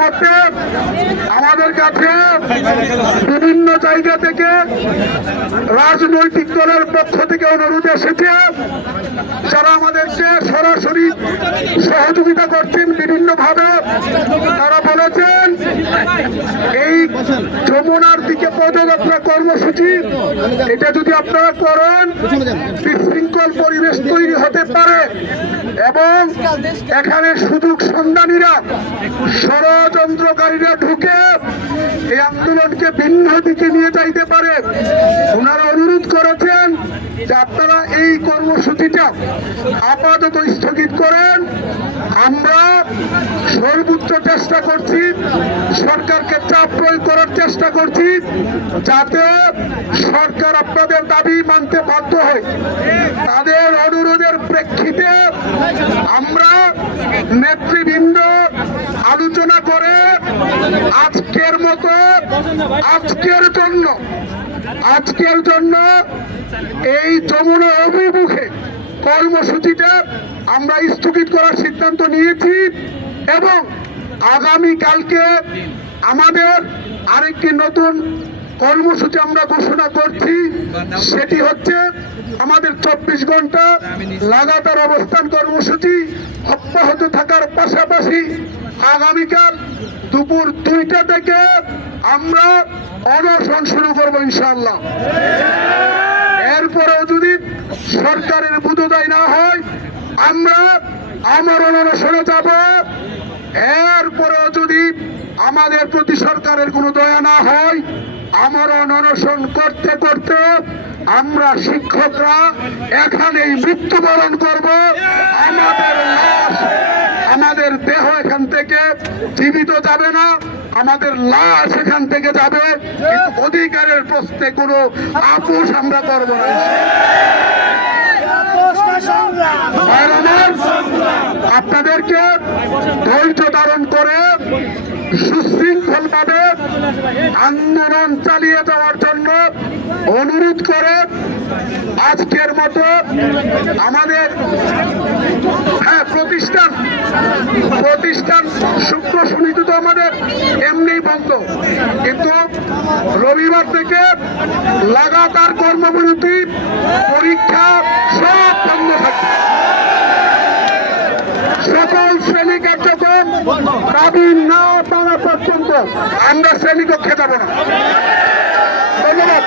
মধ্যে আমাদের কাছে বিভিন্ন জায়গা থেকে রাজনৈতিক দলের পক্ষ থেকে অনুরোধ এসেছে, যারা আমাদেরকে সরাসরি সহযোগিতা করছেন বিভিন্ন ভাবে। তারা বলেছেন এই যমুনার দিকে পদযাত্রা কর্মসূচি এটা যদি আপনারা করেন বিশৃঙ্খল পরিবেশ তৈরি হতে পারে এবং এখানে সুযোগ সন্ধানীরা ষড়যন্ত্রকারীরা ঢুকে এই আন্দোলনকে ভিন্ন দিকে নিয়ে যাইতে পারে। ওনারা অনুরোধ করেছেন যে আপনারা এই কর্মসূচিটা আপাতত স্থগিত করেন। আমরা সর্বোচ্চ চেষ্টা করছি, সরকারকে চাপ প্রয়োগ করার চেষ্টা করছি যাতে সরকার আপনাদের দাবি মানতে বাধ্য হয়। তাদের অনুরোধের প্রেক্ষিতে আমরা নেতৃবৃন্দ আলোচনা করে আজকের মতো আজকের জন্য এই যমুনা অভিমুখে কর্মসূচিটা আমরা স্থগিত করার সিদ্ধান্ত নিয়েছি এবং আগামীকালকে আমাদের আরেকটি নতুন কর্মসূচি আমরা ঘোষণা করছি। সেটি হচ্ছে আমাদের 24 ঘন্টা লাগাতার অবস্থান কর্মসূচি অব্যাহত থাকার পাশাপাশি আগামীকাল দুপুর 2টা থেকে আমরা অনশন শুরু করব ইনশাআল্লাহ। এরপরেও যদি সরকারের বোধোদয় না হয় আমরা আমার অনশনে যাব। এরপরেও যদি আমাদের প্রতি সরকারের কোনো দয়া না হয় আমার অনশন করতে করতে আমরা শিক্ষকরা এখানেই মৃত্যুবরণ করব। আমাদের লাশ, আমাদের দেহ এখান থেকে জীবিত যাবে না, আমাদের লাশ এখান থেকে যাবে। অধিকারের প্রশ্নে কোনো আপোষ আমরা করব না। আপনাদেরকে ধৈর্য ধারণ করে সুশৃঙ্খল ভাবে আন্দোলন চালিয়ে যাওয়ার জন্য অনুরোধ করে আজকের মতো আমাদের প্রতিষ্ঠান শুক্র শনি তো আমাদের এমনি বন্ধ, কিন্তু রবিবার থেকে লাগাতার কর্মবিরতি, পরীক্ষা সব বন্ধ থাকবে। সকল শ্রেণী কার্যক্রম দাবি না পাওয়া পর্যন্ত আমরা শ্রেণীকক্ষে যাব না। ধন্যবাদ।